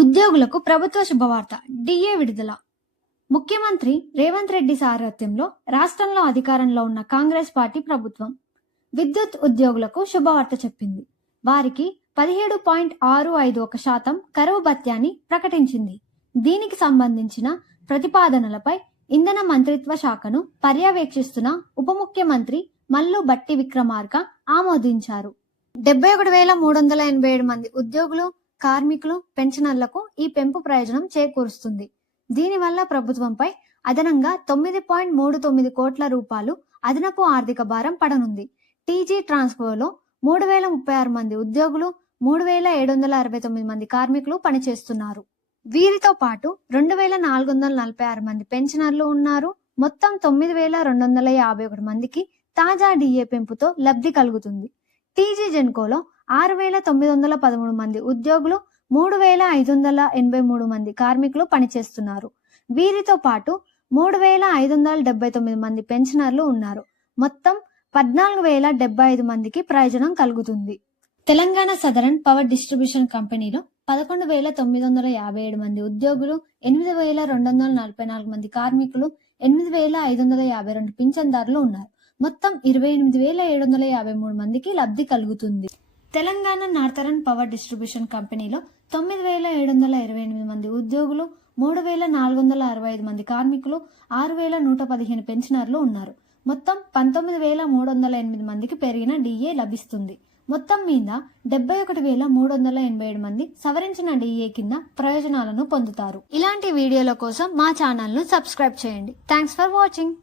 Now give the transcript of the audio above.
ఉద్యోగులకు ప్రభుత్వ శుభవార్త. డిఏ విడుదల. ముఖ్యమంత్రి రేవంత్ రెడ్డి సారథ్యంలో రాష్ట్రంలో అధికారంలో ఉన్న కాంగ్రెస్ పార్టీ ప్రభుత్వం విద్యుత్ ఉద్యోగులకు శుభవార్త చెప్పింది. వారికి 17.651% కరువు భత్యాన్ని ప్రకటించింది. దీనికి సంబంధించిన ప్రతిపాదనలపై ఇంధన మంత్రిత్వ శాఖను పర్యవేక్షిస్తున్న ఉప ముఖ్యమంత్రి మల్లు భట్టి విక్రమార్క ఆమోదించారు. 71,387 మంది ఉద్యోగులు, కార్మికులు, పెన్షనర్లకు ఈ పెంపు ప్రయోజనం చేకూరుస్తుంది. దీనివల్ల ప్రభుత్వంపై అదనంగా 9.39 కోట్ల రూపాయలు అదనపు ఆర్థిక భారం పడనుంది. టీజీ ట్రాన్స్కోలో 3,036 మంది ఉద్యోగులు, 3,769 మంది కార్మికులు పనిచేస్తున్నారు. వీరితో పాటు 2,446 మంది పెన్షనర్లు ఉన్నారు. మొత్తం 9,251 మందికి తాజా డిఏ పెంపుతో లబ్ధి కలుగుతుంది. టీజీ జెన్కోలో 6,913 మంది ఉద్యోగులు, 3,583 మంది కార్మికులు పనిచేస్తున్నారు. వీరితో పాటు 3,579 మంది పెన్షనర్లు ఉన్నారు. మొత్తం 14,075 మందికి ప్రయోజనం కలుగుతుంది. తెలంగాణ సదరన్ పవర్ డిస్ట్రిబ్యూషన్ కంపెనీలో 11,957 మంది ఉద్యోగులు, 8,244 మంది కార్మికులు, 8,552 పింఛన్దారులు ఉన్నారు. మొత్తం 28,753 మందికి లబ్ధి కలుగుతుంది. తెలంగాణ నార్థరన్ పవర్ డిస్ట్రిబ్యూషన్ కంపెనీలో 9,728 మంది ఉద్యోగులు, 3,465 మంది కార్మికులు, 6,115 పెన్షనర్లు ఉన్నారు. మొత్తం 19,308 మందికి పెరిగిన డిఏ లభిస్తుంది. మొత్తం మీద 71,387 మంది సవరించిన డిఏ కింద ప్రయోజనాలను పొందుతారు. ఇలాంటి వీడియోల కోసం మా ఛానల్ ను సబ్స్క్రైబ్ చేయండి. Thanks for watching.